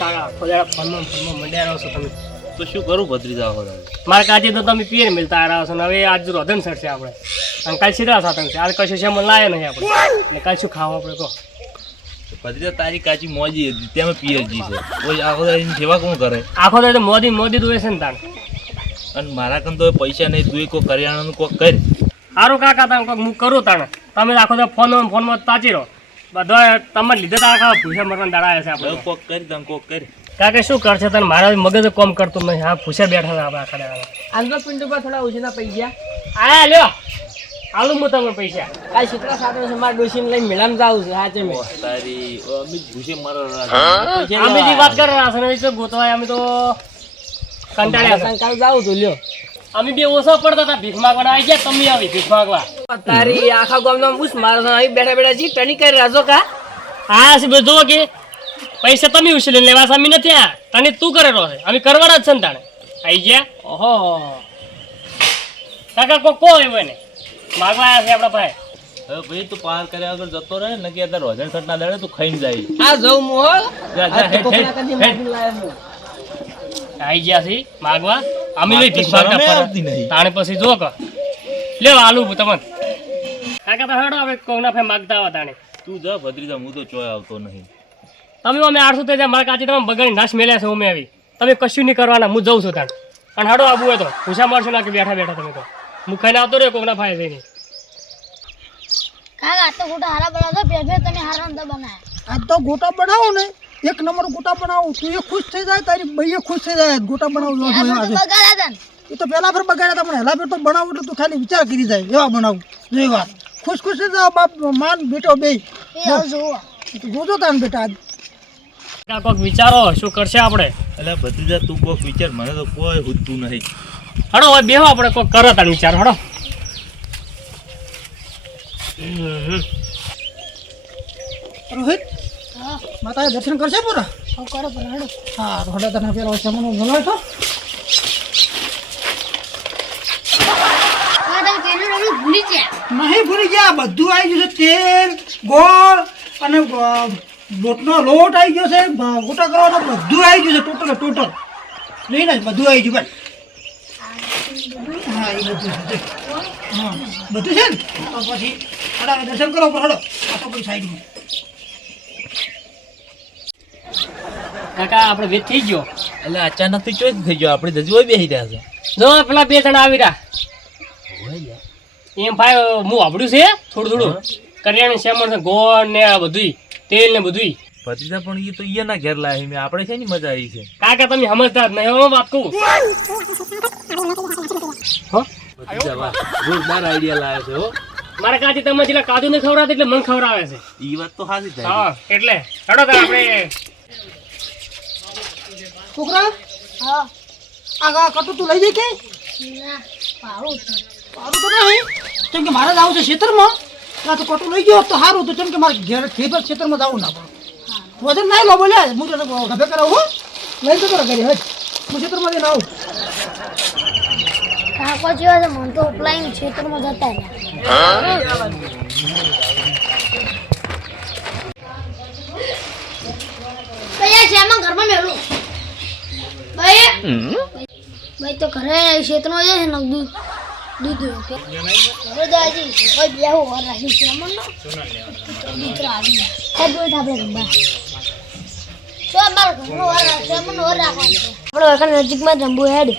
કાકા ખોદાડા ફોનમાં મંડ્યા રહો છો તમે. તો શું કરું ભત્રીજા હો મારા કાજે તો તમે પીએ મિલતા રહ્યા છો ને હવે આજ રોધન સડશે આપણે અને કાલ સીધા સાતન છે આજ કશું છે મને લાયા નહીં આપણે એટલે કાલ શું ખાવા આપણે કહો. ભત્રીજા તારી કાચી મોજી હતી તેમાં પીએચજી છે કોઈ આખો દાડી સેવા કોણ કરે? આખો તો મોદી દુએ છે ને તાણ. અને મારા કન તો પૈસા નહીં, તું કોઈ કરિયાણાનું કોક કર. સારું કાકા તમે કોઈક હું કરું તાણે તમે આખો તો ફોનમાં તાચી રહો બધા તમારે લીધે તો આખા ભૂસા મરવાના દાડા આવ્યા છે આપણે. કોક કરી તમે કોક કરી. કાકા શું કરશે તને મારા મગજ કોમ કરતું નહીં. હા ભૂસા બેઠા હતા આપણે આખા દાડા. આંધો પિંટુ પર થોડા ઓછીના પૈસા આયા લ્યો આલુ હું તમને પૈસા આ શીતળા સાથે છે મારા ડોશીને લઈને મેળામાં જાવું છે હાચે મેં તારી અમે ભૂસે મારા અમે જે વાત કરી રહ્યા છે ને એ તો ગોતવાય અમે તો કંટાળ્યા છે. કાલ જાવું તો લ્યો અમે બે ઓછો પડતા હતા ભીખ માંગવા આવી ગયા તમે આવી ભીખ માંગવા. તારી આખા ગામમાં પૂછ મારે અહીં બેઠા બેઠા જી ટણી કરી રાજો કા હા છે બધું જો કે પૈસા તમે ઉછીને લેવા છે અમે નથી આ તને તું કરેલો છે અમે કરવાના જ છે ને તાણે આવી ગયા. ઓહો કાકા કો આવ્યો ને માગવા આવ્યા છે આપણા ભાઈ. હવે ભાઈ તું પાર કર્યા વગર જતો રહે ને કે અત્યારે રોજન સટ ના દડે તું ખાઈને જાય. આ જઉં હું હો જા, આ હેઠ, કોકના હેઠ, કદી હેઠ. માગીને લાવ્યો છું. આવી ગયા છે માગવા અમે લઈ ભીખ શરમે માંગતા આવતી નહીં. તાણે પછી જો કે લેવો આલુ તમને કાકા તો હેડો હવે કોકના ભાઈ માગતા આવા તાણે તું જા ભત્રીજા, હું તો ચોય આવતો નહીં. તમે અમે 800 તે મારા કાચી તમે બગાડી નાશ મેલ્યા છે અમે આવી તમે કશું નહીં કરવાના હું જઉં છું તાણ અને હાડો આબુ હોય તો પૂછા મારશો ના કે બેઠા બેઠા તમે તો હું ખાઈને આવતો રહ્યો કોકના ભાઈ જઈને. કાકા આ તો ગોટા હારા બનાવતો બે તમે હારા અંદર બનાયા આ તો ગોટા બનાવો ને એક નંબર ગોટા બનાવો તું એ ખુશ થઈ જાય તારી બઈએ ખુશ થઈ જાય ગોટા બનાવજો બગાડ્યા હતા ને એ તો પહેલા ફેર બગાડ્યા હતા પણ હેલા ફેર તો બનાવું એટલે તું ખાલી વિચાર કરી જાય એવા બનાવું જોઈ વાત ખુશ ખુશ થઈ જાવ બાપ માન બેટો બે એ આવ જોવો જોજો તાન બેટા આજ કાકા કોક વિચારો શું કરશે આપણે. એટલે ભત્રીજા તું કોક વિચાર, મને તો કોઈ હુજતું નહીં. હડો હવે બેહો આપણે કોક કરો તાણ વિચાર હડો. રોહિત હા માતાએ દર્શન કરશે પૂરા આવ કરો પર હડો હા રોડા તને પેલા સામાનો બોલાય તો કાકા તમે કેનું રમણ ભૂલી ગયા નહીં ભૂલી ગયા બધું આવી ગયું છે તેલ ગોળ અને લોટનો લોટ આવી ગયો છે ગોટા કરવાનો બધું આવી ગયું છે ટોટલ લઈને બધું આવી ગયું ભાઈ હા એ બધું છે હા બધું છે ને તો પછી હડા દર્શન કરો પર હડો આ તો કોઈ સાઈડમાં કાકા આપણે વેચ થઈ ગયો એટલે અચાનક થી ચોઈ થઈ ગયો, આપણે જજુ બેસી રહ્યા છે. જો પેલા બે જણા આવી રહ્યા એમ ભાઈ હું વાપર્યું છે થોડું કરિયાણું સામાન છે ગોળ ને આ બધું તેલ ને બધું. ભત્રીજા પણ એ તો ઈયના ઘેર લાવી મેં, આપણે છે ને મજા આવી છે. કાકા તમે સમજતા જ નહીં હું વાત કહું. હો ભત્રીજા વાહ, જોરદાર આઈડિયા લાવ્યો છે હો. મારા કાચી તમે જેટલા કાજુ નહીં ખવડાવતા એટલે મને ખવડાવે છે. ઈ વાત તો સાચી થાય. હા એટલે હેડો તાર આપણે છોકરા હા આ કટુ તું લઈ જઈ કે ના પાડું સારું તો નહીં કેમ કે મારે જ આવું છે ખેતરમાં ના તો કટુ લઈ ગયો તો સારું તો કેમ કે મારે ઘેર ખેતરમાં જવું ના પડે વજન નહીં લો બોલ્યા હું તને ગભે કરાવું લઈ જતો રહે ઘરે હું ખેતરમાં જઈને આવું કાકો જેવા છે મન તો ઉપલાઈન ક્ષેત્રમાં જતા રહ્યા ભૈયા શ્યામા ઘરમાં મેલું ભાઈ તો ઘરે ક્ષેત્રમાં જાય છે ને દૂધ ઓકે ઘરે જાય છે કોઈ બેહો વાર રાખી શ્યામણ નો દીકરો આવી જાય કોઈ આપણે રંબા તો અમારા ઘરનો વાર શ્યામણ નો વાર રાખવાનો છે આપણે નજીકમાં રંબુ હેડ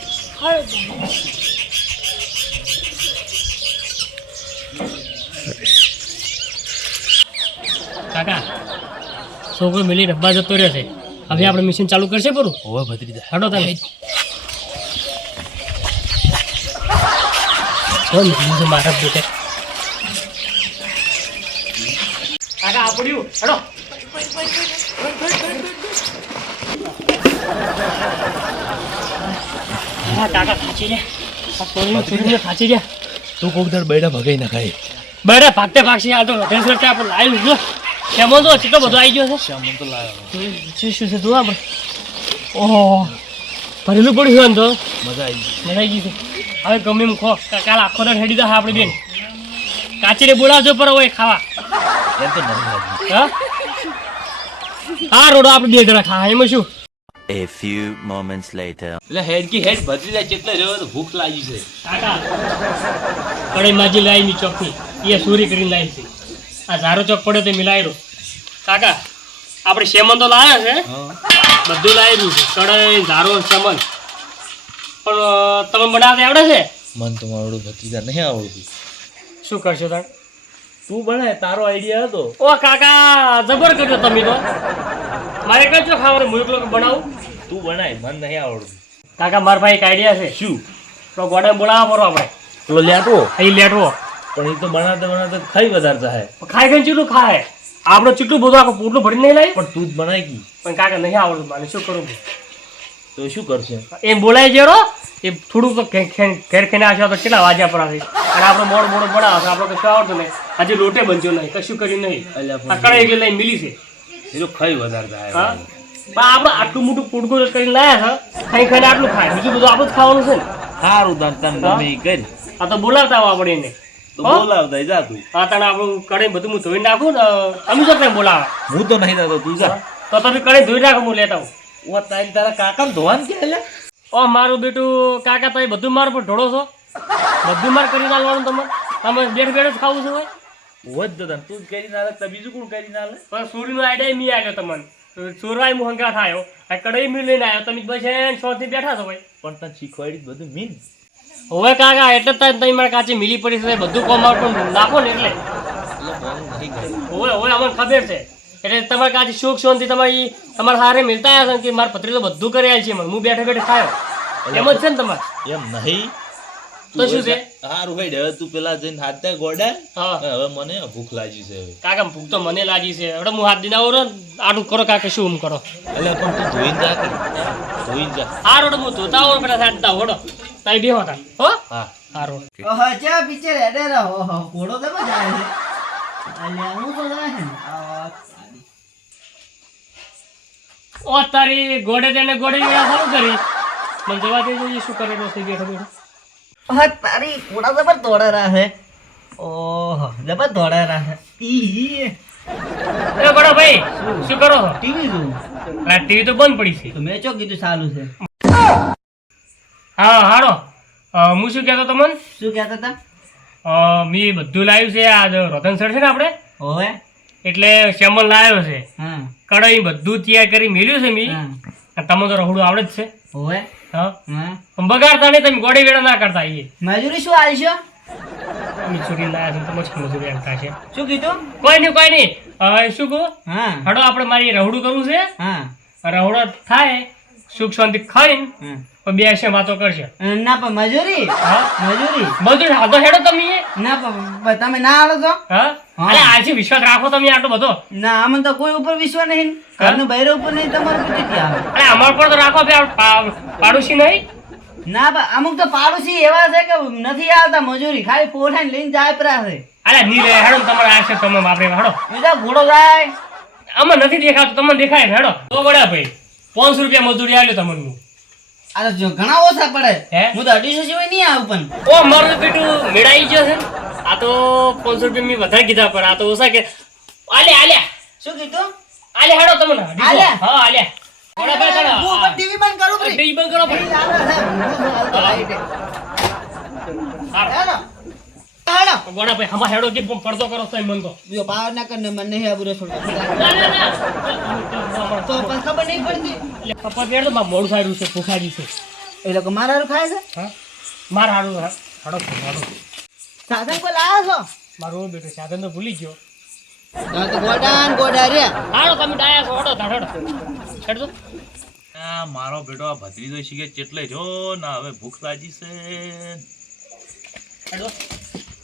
કાકા છોકરો મિલી ડબ્બા જતો રહ્યો છે હવે આપણે મશીન ચાલુ કરશે પૂરું. હોવે ભત્રીજા. હેડો તમે કોણ છે મારા પોતે કાકા આપડ્યું હેડો હા કાકા ખાચી રહ્યા છોરીને ખાચી રહ્યા તું કોક દર બેડા ભગાઈ નખાય. બરે ભાગતે ભાગશે આ તો રધેશ્વર કે આપણે લાવી લીધો એમાં તો કેટલો બધો આવી ગયો છે. શ્યામન તો લાવ્યો. શું છે તું આપણે ઓહો ભરેલું પડ્યું છે ને તો મજા આવી ગઈ. મજા આવી ગઈ છે. હવે ગમે એમ ખો કાલ આખો દર હેડી દો આપણે બેન કાચીને બોલાવજો પર હોય ખાવા એમ તો નહીં લાગ્યું. હા હા રોડો આપણે બે જણા ખા એમાં શું A few moments later. એટલે હેડ કી હેડ ભત્રીજા કેટલે રહ્યો તો ભૂખ લાગી છે. કાકા કડી માજી લાવી ની ચોકથી એ સુરી કરીને લાવી છે. આ ઝારો ચોક પડ્યો તે મિલાયરો. કાકા આપણે શેમન તો લાયા છે, બધું લાવેલું છે, કડાઈ ઝારો શેમન. પણ તમે બનાવતા આવડે છે? મન તો મારું ભત્રીજા નહીં આવડતું. શું કરશો તાર? તું બનાય, તારો આઈડિયા હતો. ઓ કાકા જબર કર્યો તમે તો. મારે કજો ખાવાનું હું એકલો બનાવું? તું બનાય, મન નહીં આવડતું. કાકા મારા ભાઈ એક આઈડિયા છે. શું? તો ગોડા બોલાવવા પડો આપણે. પેલો લેટવો. અહીં લેટવો. પણ એ તો બનાવતા બનાવતા ખાઈ વધારે થાય. ખાઈ ખાઈને ચીટલું ખાય. આપણે ચીટલું બધું આખું પોટલું ભરીને નહીં લાવી. પણ તું જ બનાય કી. પણ કાકા નહીં આવડતું મારે, શું કરું? તો શું કરશે? એ બોલાય જેરો એ થોડુંક તો ઘેર ખેને આવશે તો કેટલા વાગ્યા પર આવે. અને આપણે મોડ મોડો બનાવશે, આપણે કશું આવડતું નહીં. આજે લોટે બનજો નહીં, કશું કર્યું નહીં. આ કડાઈ એટલે લઈને મિલી છે. એ તો ખાઈ વધારે થાય. હા પણ આપણે આટલું મોટું પોટકું કરીને લાયા છે, ખાઈ ખાઈને આટલું ખાય, બીજું બધું આપણે જ ખાવાનું છે ને. સારું તાર તને ગમે ઈ કરી. આ તો બોલાવતા આવો આપણે એને. તો બોલાવતા જા તું. હા તને આપણું કડાઈ બધું હું ધોઈ નાખું ને તમે જો કઈ બોલાવે હું તો નહીં થતો, તું જા. તો તમે કડાઈ ધોઈ નાખો, હું લેતા આવું. ઓ તારા કાકા ધોવાનું કે એટલે ઓ મારું બેટું કાકા તમે બધું માર પર ઢોળો છો, બધું માર કરી નાખવાનું તમે. તમે બેઠ બેઠ જ ખાવું છે ભાઈ. વધ તો તું જ કરી ના લે, બીજું કોણ કરી ના લે? પણ સુરીનો આઈડિયા મી આવ્યો તમને. સુરવાય હું હંગાથ આવ્યો, આ કડાઈ મી લઈને આવ્યો, તમે બસ એન શોથી બેઠા છો ભાઈ. પણ તને શીખવાડી બધું મીન. હવે કાકા એટલે જ તમે મારા કાચી મિલી પડી છે, બધું કોમ પણ નાખો ને એટલે. હવે અમને ખબર છે એટલે તમારે કાચી સુખ શાંતિ તમારા હારે મિલતા આવ્યા છે કે મારા પત્રી તો બધું કરી આવ્યા છે, હું બેઠે બેઠે ખાયો એમ જ છે ને તમારે. એમ નહીં તો શું છે? હારું ભાઈ હવે તું પેલા જઈને હાથ દે ગોડા. હા હવે મને ભૂખ લાગી છે. હવે કાકા ભૂખ તો મને લાગી છે, હવે હું હાથ દીને આવો આટલું કરો કાકા, શું એમ કરો? એટલે પણ તું ધોઈને જા કે ધોઈને જા. આ રોડ હું ધોતા હોઉં પેલા સાંજતા હોડો તાઈ બે હતા. હો હા આ રોડ ઓહો ચા પિક્ચર હેડે રહો. ઓહો ઘોડો તો જાય છે. અલ્યા હું તો જાય છે ને. ઓ તારી ગોડે તેને ગોડે વેળા સારું કરી મને જવા દેજો. એ શું કરેલો છે બેઠો બેઠો? ઓહો તારી ઘોડા જબર દોડે રહે. ઓહો જબર દોડે રહે. ઈ એ ગોડા ભાઈ શું કરો છો? ટીવી જોઉં. આ ટીવી તો બંધ પડી છે. તો મેં ચો કીધું ચાલુ છે. હા હારો હું શું કહેતો તમને? શું કહેતા હતા? મેં બધું લાવ્યું છે. આ રતનસર છે ને આપણે, ઓવે એટલે શેમલ લાવ્યો છે, હા કડાઈ બધું તૈયાર કરી મેલ્યું છે મેં. હા તમે તો રહોડું આવડે જ છે. ઓવે હા હા પણ બગાડતા નહીં, તમે ગોળી વેળા ના કરતા. એ મજૂરી શું આલશો? અમે છોડી લાયા છે તો મસ્ત મજૂરી એમ થશે. શું કીધું? કોઈ નહીં હવે શું કહું, હા હડો આપણે મારી રહોડું કરવું છે. હા રહોડો થાય સુખ શાંતિ ખાઈને હા પણ બેસે વાતો કરશે. ના પણ મજૂરી હા મજૂરી બધું હાથો હેડો તમે. ના પણ તમે ના આલો તો હા અરે આજે વિશ્વાસ રાખો તમે આટલો બધો. ના આમાં તો કોઈ ઉપર વિશ્વાસ નહીં. ઘરનું બૈરા ઉપર નહીં, તમારું પછી ક્યાં આવે? અરે અમાર પર તો રાખો બે પાડોશી નહીં. ના પણ અમુક તો પાડોશી એવા છે કે નથી આવતા મજૂરી, ખાલી પોઠાને લઈને જાય પરા છે. અરે ની રે હેડો ને તમારે આ છે તમે વાપરે હેડો. બીજા ઘોડો જાય. આમાં નથી દેખાતું, તમને દેખાય ને હેડો. તો વડા ભાઈ 500 રૂપિયા મજૂરી આલ્યો તમને હું. આ તો ઘણા ઓછા પડે. હે? હું તો 250 સિવાય નહીં આવું પણ. ઓ મારું બેટું મેળાઈ ગયો છે. આ તો 500 રૂપિયા મેં વધારે કીધા પણ આ તો ઓછા કે આલ્યા શું કીધું? આલ્યા હેડો તમને. આલ્યા? હા આલ્યા. વડા ભાઈ ચાલો. હું પણ ટીવી બંધ કરું ભાઈ. ટીવી બંધ કરો ભાઈ. હેલો હેલો વડા ભાઈ હમા હેડો કે પડતો કરો તો મન તો. બીજો પાવર ના કરને મને નહીં આબુરે છોડવા. ના ના ના તો પણ ખબર નહીં પડતી. એટલે પપ્પા બેડ તો મોડું સારું છે, ભૂખાજી છે. એ લોકો મારા હારું ખાય છે. હા માર હારું હાડો સાધન કોઈ લાયા છો? મારું બેટું સાધન તો ભૂલી ગયો. તમે તો ગોડા રે. હાડો તમે ડાયા છો હડો ધાડો હેડો. આ મારો બેટો આ ભત્રીજો શીખે કેટલે જો ના હવે ભૂખ લાગી છે. હેડો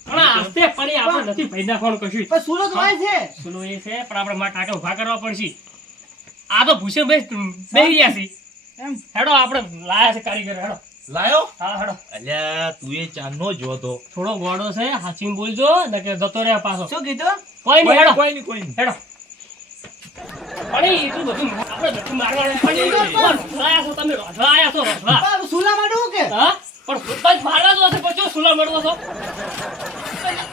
પણ આસ્તે પડી આપણે નથી ભાઈ નાખવાનું કશું. પણ સુરત હોય છે. સુલો એ છે પણ આપણે માર ટાકા ઉભા કરવા પડશે. આ તો ભૂસે બેહી ગયા છે. એમ હેડો આપણે લાયા છે કારીગર હેડો. લાયો? હા હેડો. અલ્યા તું એ ચાંદનો જોતો. થોડો ગોળો છે હાચીને બોલજો નકે જતો રહે પાછો. શું કીધું? કોઈ નહીં હેડો કોઈ નહીં હેડો. પણ એટલું બધું આપણે બધું મારવાનું પણ રોધવા છો તમે, રોધવા આયા છો રોધવા. બાપ સુલા માંડવું કે? હા પણ રોધવા જ મારવા જ હશે પછી સુલા મળવો છો.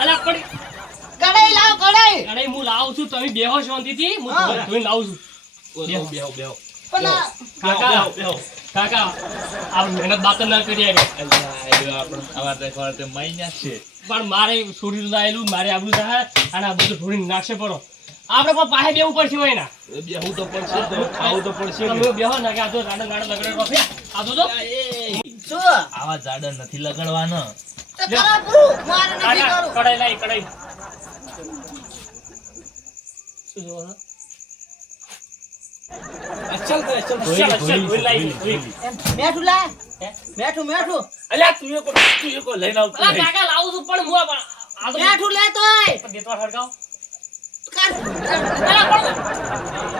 અલા પણ કડાઈ લાવ કડાઈ. અરે હું લાવું છું તમે બેહો શાંતિથી, હું હા. ધોઈને લાવું છું. બેહો બેહો બેહો. પણ આ કાકા આ મહેનત બાત ના કરી આરે. પણ મારે છોડી લાયેલું મારે આબરું થાય અને આ બધું છોડીને નાખશે પડો આપણે કોઈ પાસે બેવું પડશે હોય ના તમે બેહો ના કે આ તો નાના નાના લગડે રોફે આ તો શું આવા ઝાડા નથી લગાડવાના. તે કરા પૂરું મારે નથી કાકા કરું કડાઈ લાઈ કડાઈ શું જોવો અચ્છા ધોઈ લાઈ ધોઈ. મેઠું લાય હે? મેઠું મેઠું અલ્યા તું એકો લઈને આવતો અલા નહીં. કાકા લાવું છું પણ હું આ તો મેઠું લે તોય દેતવા હરગાવ કર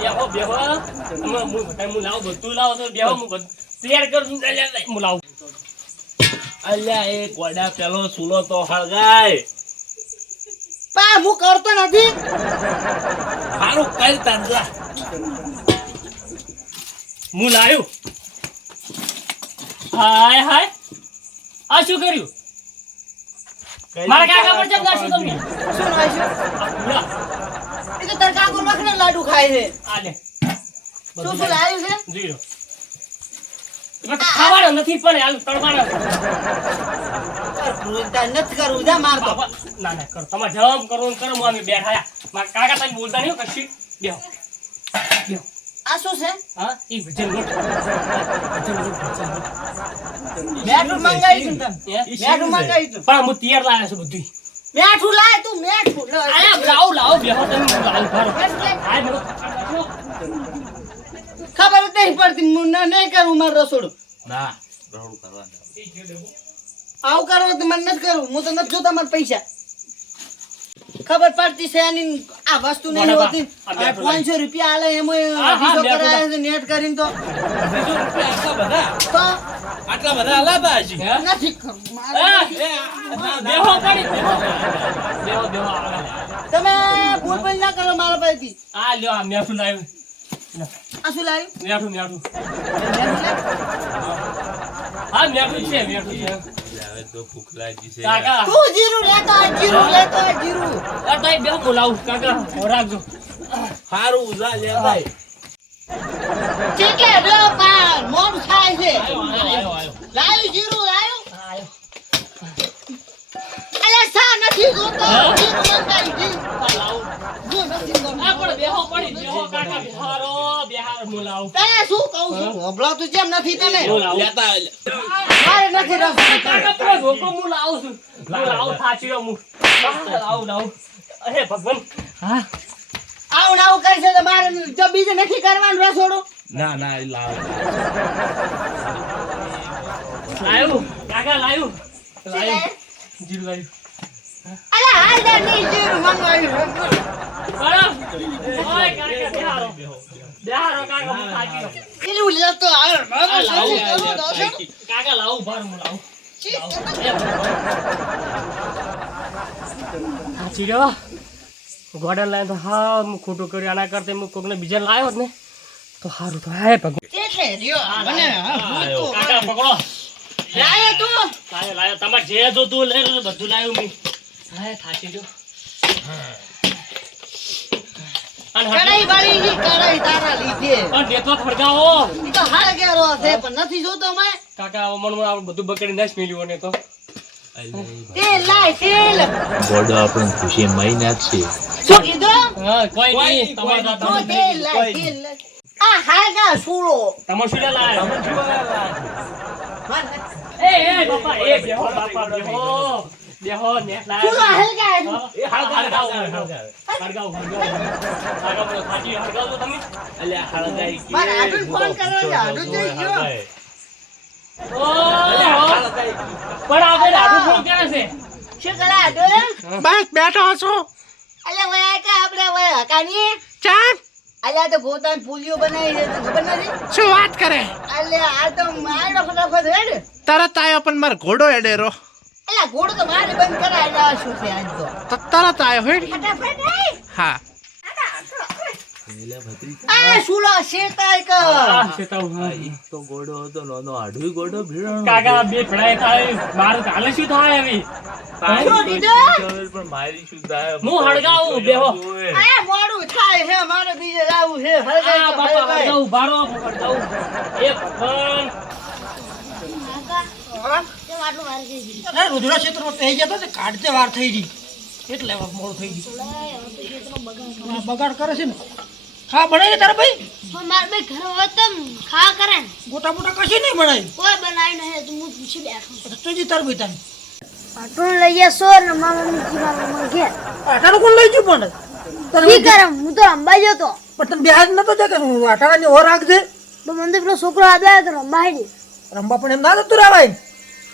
બેહો બેહો હું લાવું બધું લાવો તો બેહો હું બધું તૈયાર કરું છું હું લાવું અલ્યા એ ગોડા પેલો સુલો તો હળગાય. પા હું કરતો નથી હારું કર તાંજા. હું લાવ્યું હાય હાય આ શું કર્યું મારા કાકા પર જબ નાખ્યું તમે શું નાખ્યું આ પૂરા એ તો તાર કાકો રખડે લાડુ ખાય છે આ લે શું શું લાવ્યું છે જોઈ લો એમાં તો ખાવાનો નથી પણ હાલ તળવાનો છે. તાર નથી કરવું જા માર તો બાપા ના ના કરો તમારે જવાબ કરવું ને કરો હું અમે બેઠા રહ્યા મારા કાકા તમે બોલતા નહીં હો કશી બેહો બેહો આ શું છે હા એ ભજન લોટ મેઠું મંગાવી તું તને હે? મેઠું મંગાવી તું પણ હું તૈયાર લાવ્યો છું બધું મેઠું લાય તું મેઠું લાવો લાવો બેહો તમે હું લાવું ભરો મેઠું લાય. હાય બધો ખબર જ નહીં પડતી હું નહીં કરું મારું રસોડું ના રહોડું કરવાનું. આવું કરો તો મને નથી કરવું હું તો નથી જોતા મારા પૈસા ખબર પડતી છે આની આ વસ્તુ નહીં બરાબર. હોતી આ મેઠું 500 રૂપિયા આલે એમાં હા, 200 મેઠું કરાયા છે નેટ કરીને તો તો આટલા બધા હલાતા હજી. હે? નથી કરવું મારે બેહો પડી બેહો બેહો બેહો તમે બોલબોલ ના કરો મારા પાસેથી આ લ્યો આ મેઠું લાવ્યું આ શું લાવ્યું મેઠું મેઠું મેઠું લે. હા મેઠું છે મેઠું છે હવે તો ભૂખ લાગી છે. કાકા તું જીરું લેતો આય, જીરું લેતો આય, જીરું આ તાઈ બેહો બોલાવું કાકા રાખજો હારું જા લેવાય. ઠીક છે લો પાર મોડું થાય છે આયો લાવ્યું જીરું લાવ્યું આયો અલે સા નથી જોતો હા? જીરું મંગાવી જીરું લાવું જો નથી જોતો. આ પણ બેહો પડી બેહો કાકા બિહારો બિહાર બોલાવું તને શું કહું છું હોભળો તું જેમ નથી તને બોલાવું લેતા મારે નથી રસ કાકા પેલો ધોકો હું લાવું છું હું લાવું થાચી રહ્યો હું લાવું લાવું અરે ભગવાન હા આવું ને આવું કરશે તો મારે જો બીજે નથી કરવાનું રસોડું ના ના એ લાવ. લાયું કાકા લાયું લાયું? જીરું લાયું અલે હાલ દે નહીં જીરું મંગાવ્યું બરાબર ઓય કાકા બિહારો બિહારો કાકા હું થાચી રહ્યો એનું લેતો હાલ આ લાવું કરું તો છે. કાકા લાવું ભાર હું લાવું થાચી રહ્યો ગોડન લાય તો હા હું ખોટું કર્યું આના કરતા હું કોકને બીજા લાવ્યો જ ને તો સારું તો હાય ભગવાન એટલે રહ્યો મને ભૂતું. કાકા પકડો લાયો તું લાયો લાયો તમારે જે જોતું લઈ રહ્યો બધું લાવ્યું મેં હાય થાચી ગયો અને કડાઈ વાળી ની કડાઈ તારા લીધે પણ દેતો ફરગાવો ઈ તો હાલ ગેરો છે પણ નથી જોતો મેં કાકા મન આપણે બધું બકડી નાશ મેલ્યું ને તો તેલ લાય તેલ ગોડો આપણને ખુશી મહી નાખશે. શું કીધું હા કોઈ નહીં તમારે તો તેલ લાય તેલ લાય આ હાગા સુળો તમારે શું લાયો એ બાપા એ બેહો બાપા બેહો બેહો નેટ લાયો સુળો હલગા એ હળગાવ હળગાવ થાચી હળગાવ તો તમે અલ્યા હળગાઈ કે મારે આટલું ફોન કરો છે, આટલું જોઈ ગયો. પણ આપણે આડું ફોન કરે છે શું કરા દો બસ બેઠો છું અલે વયા કે આપણે વયા કાની ચાર અલ્યા તો ગોતાન પુલિયો બનાવી છે તને ખબર નથી શું વાત કરે અલે આ તો મારો ફટાફટ હેડ તરત આવ્યો પણ મારો ઘોડો એડેરો અલ્યા ઘોડો તો મારે બંધ કરાયેલા શું છે આજ તો તરત આવ્યો હેડ ફટાફટ હે હા આ સુલો શેતાય કર તો ગોડો હતો નાનો આડું ગોડો ભીડો કાકા બે ભડાય થાય મારું તો હાલે શું થાય હવે તારી પણ મારી શું થાય? હું હળગાવું, બેહો. આ મોડું થાય છે મારે બીજે જાવું છે આ બાપા હળગાવું, ભારો આપો, હળગાવું. એ ભગવાન. કાકા કેમ આટલું વાર થઈ ગયું? અરે રુદ્રા ક્ષેત્રમાં થઈ જતો છે કાઢતે વાર થઈ ગઈ એટલે હવે મોડું થઈ ગયું લાય, હવે તો ખેતરનો બગાડ આ બગાડ કરે છે ને ખા બનાવી તારા ભાઈ પણ મારે ભાઈ ઘર હોય તો ખા કરે ને ગોટા મોટા કશી નહીં બનાવી કોઈ બનાવી નહીં તો હું પૂછી બેઠો તુજી તાર ભાઈ તારી પાટણ લઈ ગયા સોર ને મારા મમ્મી મારા ઘેર અટાણું કોણ લઈ ગયું પણ ઠીક કરે હું તો અંબાઈ જતો પણ તને બેહાજ નતો છે કે અટાણાની ઓર રાખજે તો મને તો પેલો છોકરો આવ્યા તો અંબાઈ દે રંબા પણ એમ ના જતું રહેવાય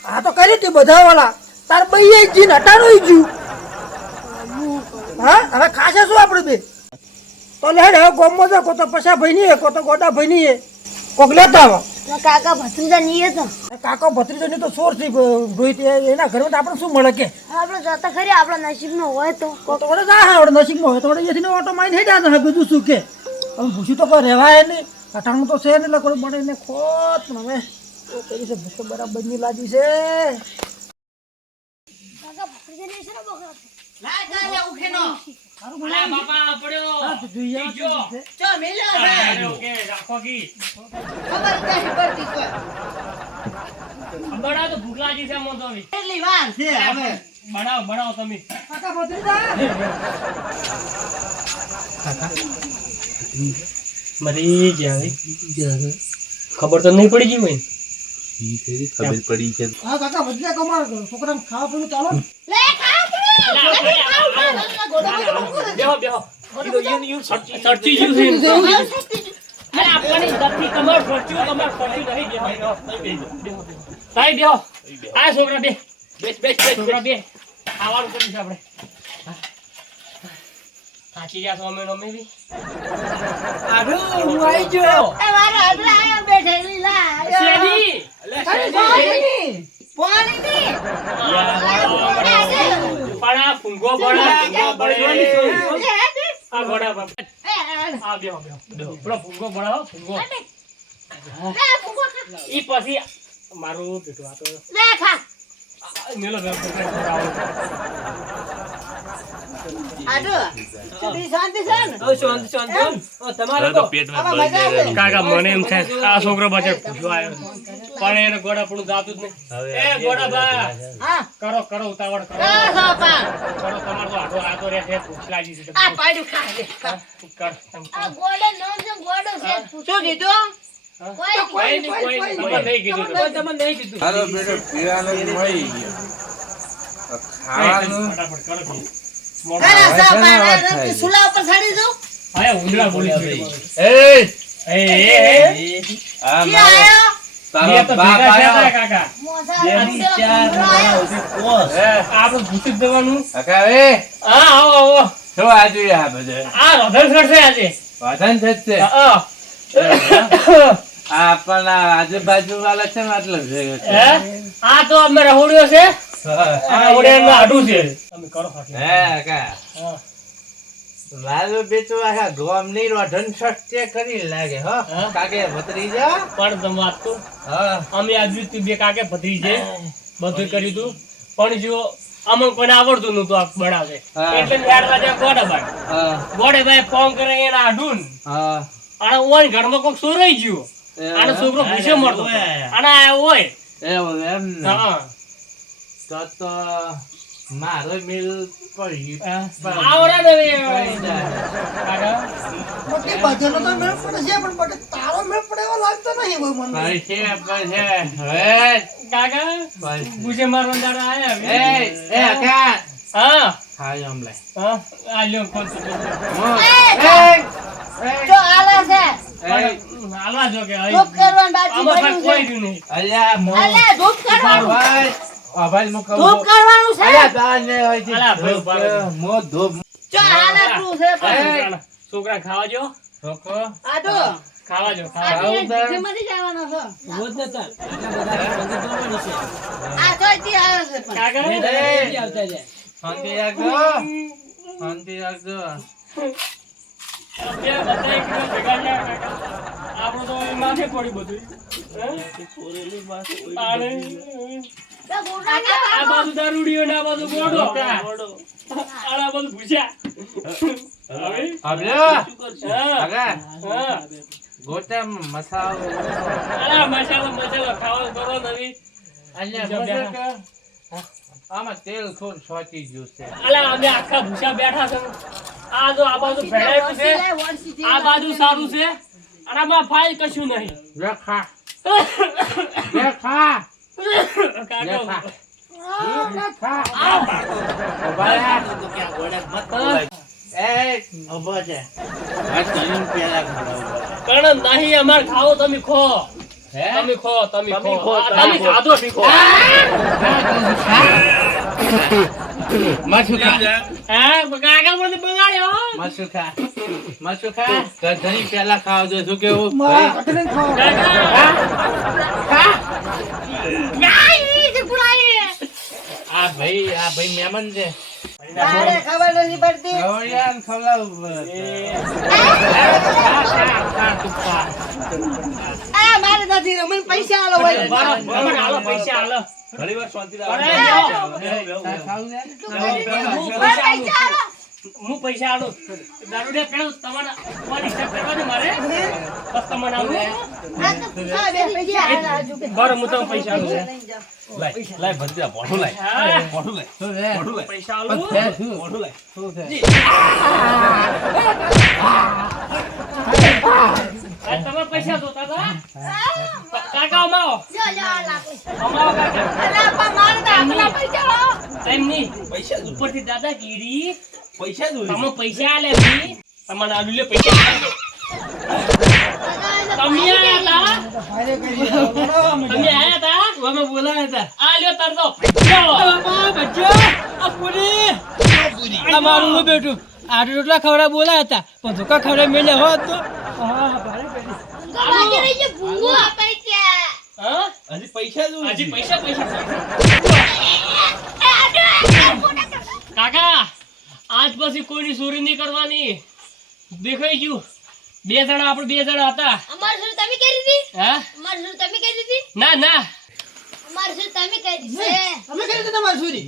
આ તો કરી હતી બધા વાળા તાર ભાઈ જીને અટાણું જ્યું હા હવે ખાશે શું આપણે બે તો લે હવે ગોમમાં જો કો તો પછા ભાઈ નહીં કો તો ગોડા ભાઈ નહીં કોક લેતા આવો તો કાકા ભત્રીજા નહીં હતો કાકો ભત્રીજો ની તો સોર થી રોહિત એના ઘરમાં તો આપણે શું મળે કે આપણે જતા ખરી આપણા નસીબનો હોય તો કો તો વડે જા આવડે નસીબમાં હોય તો વડે અહીંથી ઓટો મારીને હેડ્યા ને બીજું શું કે હવે ભૂસી તો કોઈ રહેવાય નહીં અટાણું તો છે ને એટલે કોઈ બને ખોટ પણ હવે તો કરી છે ભૂખ બરાબર ની લાગી છે કાકા ભત્રીજા નહીં છે ને બકરા અલા બાપા પડ્યો. જોઈએ જો. અરે, ઓકે, રાખો કી. બડાવ તો ભૂખ લાગી છે અમને તો હવે. બનાવો તમે. કાકા ભત્રીજા મરી ગયા ખબર તો નહીં પડી ગઈ હોય. ખબર પડી છે. હા કાકા ભત્રીજા કમાર છોકરાને ખાવા પીવું ચાલો ને બેહો. સરચી ગયું છે. અરે આપવાની દફી કમર સરચ્યું નહીં. બેહો. સાહેબ બેહો. આ છોકરા બે. છોકરા બે. ખાવાનું કર્યું છે આપણે. થાકી ગયા છો અમે બી. હું આવી ગયો એ મારા હડલા આયા બેઠેલી લા શેની? પાણી ની પણ આ ફૂંગો બળા. આ ગોડા બાપા. આ બેહો. પેલો ફૂંગો બળા ફૂંગો. ઈ પછી મારું બેટું આ તો લે ખા મેલો બેહો. હવે તો પેટમાં બળી જાય. કાકા મને એમ થાય આ છોકરો બચે પૂછવા આવ્યો પણ એને ગોડા પડું જાતું જ નહીં. એ ગોડા બા કરો ઉતાવળ કરો તમારે તો આટો રહે છે ભૂખ લાગી છે. કર. આ ગોડે નામ છે ગોડો છે પૂછો કોઈ નહીં. તમને નહીં કીધું. હાલો બેટો પીવાનું મળી ગયો ખાવાનું ફટાફટ કરો કે. સુલા ઉપર સાડી દો હા ઉંદરા બોલી છે. એ આ મારો તારો બે તો બાપ ભેગા થયા આયો હતા કાકા. મોસા આપણે ભૂસી જ દેવાનું. કાકા એ હા આવો. શું આજુ આ બધે આ રોધન કરશે આજે. વાધન થશે હા. આ પણ આ આજુબાજુ વાળા છે ને એટલે ભેગો છે હે? આ તો અમે રહોડ્યો છે. આ રહોડિયાનું આડું છે. તમે કરો ફાટી. હે કાકા હા. મારું બેટું આખા ગોમની રોધન સત્ય કરી લાગે હો હા? કાકે ભત્રીજા પણ તમે વાત તો હા અમે આજુ તું બે કાકે પથરી છે બધું કર્યું તું પણ જો અમને કોઈને આવડતું નતું આ બનાવે હા. એટલે યાર રાજા ગોડે ભાઈ હા ગોડે ભાઈ ફોન કરે એના આડું હા અને ઓય ઘરમાં કોક સોરાઈ ગયો આનો છોકરો ભૂસે મરતો અને આ હોય એવું એમ ને હા તો મારો મિલ પડી આવડા ને કાકા બધી બધાનો તો મેળ પડે છે પણ બટે તારો મેળ પડે એવો લાગતો નહીં હોય મને પૈસે હવે કાકા ભૂસે મારવા દાડા આયા એ કાકા હા ખાઈ આમ લે હા આ લ્યો કોણ તો આલા છે હાલવા જો કે ધૂપ કરવાનું બાકી આમાં પડ્યું કોઈ છે રહ્યું નહીં અલ્યા મો અલે ધૂપ કરવાનું ભાઈ અભાઈ મો કહું ધૂપ કરવાનું છે અલ્યા તાને હોય છે અલ્યા ભાઈ ધૂપ, ઉભા મો ધૂપ જો આલા તું છે પણ છોકરા ખાવા જો છોકરો આડો ખાવા જો આ ખાવા તો ભૂખેમાંથી જ આવવાનો છો આ તો અહીંથી આવ્યો છે પણ કાકા શાંતિ રાખજો શાંતિ રાખજો બે બધા એક ભેગા થયા કાકા આપણું તો માથે પડી બધું આને, આ બાજુ દારૂડિયો ને આ બાજુ ગોળો. આ બાજુ ભૂસ્યા. હવે? આભલ્યો? હા. કાકા, હા. ગોટા મસાલો મસાલો ખાવા કરો નવી. અલ્યા બીજા મસાલો બેઠા. આમાં તેલ થોડું છોટી ગયું છે. અલા અમે આખા ભૂસા બેઠા છે. આ જો આ બાજુ ભેળાયું છે, આ બાજુ સારું છે, અને આમાં ફાઇલ કશું નહીં. રેખા રેખા કાકા, કણ નહીં અમાર ખાવો તમે ખો. તમે ખો. આ તમે ખાધો. હા કાકા મને બગાડ્યો. મસુખા ઘણી પેલા ખાવ જો શું કેવું મારા કટરીને ખાવા. આ ભાઈ મહેમાન છે ખબર નથી પડતી. ગવડિયાને ખવડાવું. મારે નથી મને પૈસા આલો ભાઈ. મને હાલો પૈસા હાલો. ઘણી વાર શાંતિ હું પૈસા આલું. દારૂડિયા પેલું તમારે ડિસ્ટર્બ કરવાનું મારે. બસ તમને આલું. બરાબર હું તમને પૈસા આલું. લાય ભત્રીજા પોઠું લાય હા. પોઠું લાય શું છે? પોઠું લાય પૈસા આલું. પોઠું લાય શું છે? આ તમારે પૈસા જોતા હતા? કાકા અમાવો. અમાવો કાકા. એમ નહીં. ઉપરથી દાદાગીરી. પૈસા જોઈ તમે પૈસા આલે મી. તમારે આલુ લે પૈસા. તમે આયા હતા? તમે આયા હતા? અમે બોલાયા હતા. આ લ્યો તરતો. અમારું હું બેઠું આટલું રોટલા ખવડા બોલાયા હતા પણ ધોકા ખવડા મેલે હોત તો હા? હજી પૈસા જોઈ હજી પૈસા. કાકા આજ પછી કોઈની ચોરી નહીં કરવાની. દેખાઈ ગયું. બે જણા હતા. હા? ના તમે કરી હતી તમારી સુરી.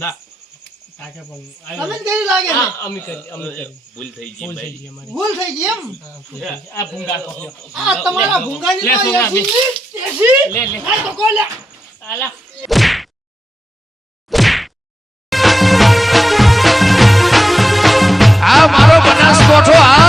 કાકા પણ તમે જ કરી લાગે છે. હા, અમે કરી. ભૂલ થઈ ગઈ ભૂલ થઈ ભાઈ ગઈ અમારી. ભૂલ થઈ ગઈ એમ. આ ભૂંગા કોલ્યો. આ તમારા ભૂંગાની લે, માં સોના, બે. એસી લે. આ તો કોલ્યા. આલા. આ મારો બનાસકોઠો આ